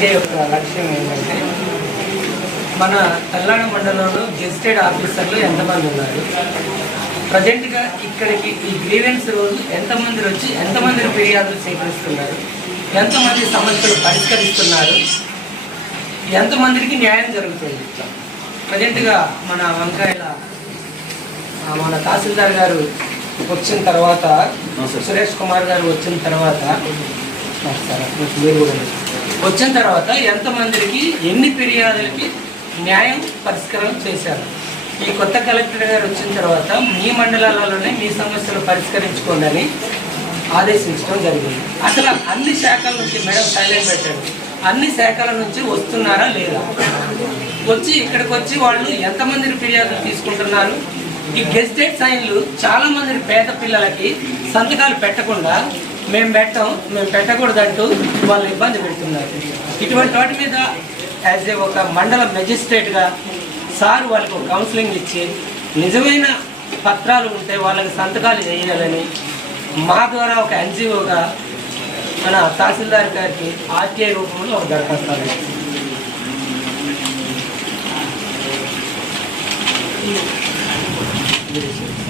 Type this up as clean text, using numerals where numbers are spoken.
విద్య యొక్క లక్ష్యం ఏంటంటే మన తల్లాడ మండలంలో గెజిటెడ్ ఆఫీసర్లు ఎంతమంది ఉన్నారు, ప్రజెంట్గా ఇక్కడికి ఈ గ్రీవెన్స్ రోజు ఎంతమంది వచ్చి ఎంతమంది ఫిర్యాదులు సేకరిస్తున్నారు, ఎంతమంది సమస్యలు పరిష్కరిస్తున్నారు, ఎంతమందికి న్యాయం జరుగుతుంది. ప్రజెంట్గా మన వంకాయల మన తహసీల్దార్ గారు వచ్చిన తర్వాత, సురేష్ కుమార్ గారు వచ్చిన తర్వాత వచ్చిన తర్వాత ఎంతమందికి ఎన్ని ఫిర్యాదులకి న్యాయం పరిష్కారం చేశారు. ఈ కొత్త కలెక్టర్ గారు వచ్చిన తర్వాత మీ మండలాలలోనే మీ సమస్యలు పరిష్కరించుకోండి అని ఆదేశించడం జరిగింది. అసలు అన్ని శాఖల నుంచి మేడం సైలెంట్ పెట్టాడు, అన్ని శాఖల నుంచి వస్తున్నారా లేదా, వచ్చి ఇక్కడికి వచ్చి వాళ్ళు ఎంతమందిని ఫిర్యాదులు తీసుకుంటున్నారు. ఈ గెజిటెడ్ సైన్లు చాలామంది పేద పిల్లలకి సంతకాలు పెట్టకుండా మేము పెట్టకూడదంటూ వాళ్ళు ఇబ్బంది పెడుతున్నారు. ఇటువంటి వాటి మీద యాజ్ ఏ ఒక మండల మెజిస్ట్రేట్గా సార్ వాళ్ళకు కౌన్సిలింగ్ ఇచ్చి నిజమైన పత్రాలు ఉంటే వాళ్ళకి సంతకాలు చేయాలని మా ద్వారా ఒక ఎన్జిఓగా మన తహసీల్దార్ గారికి ఆర్టీఐ రూపంలో ఒక దరఖాస్తు ఇచ్చింది.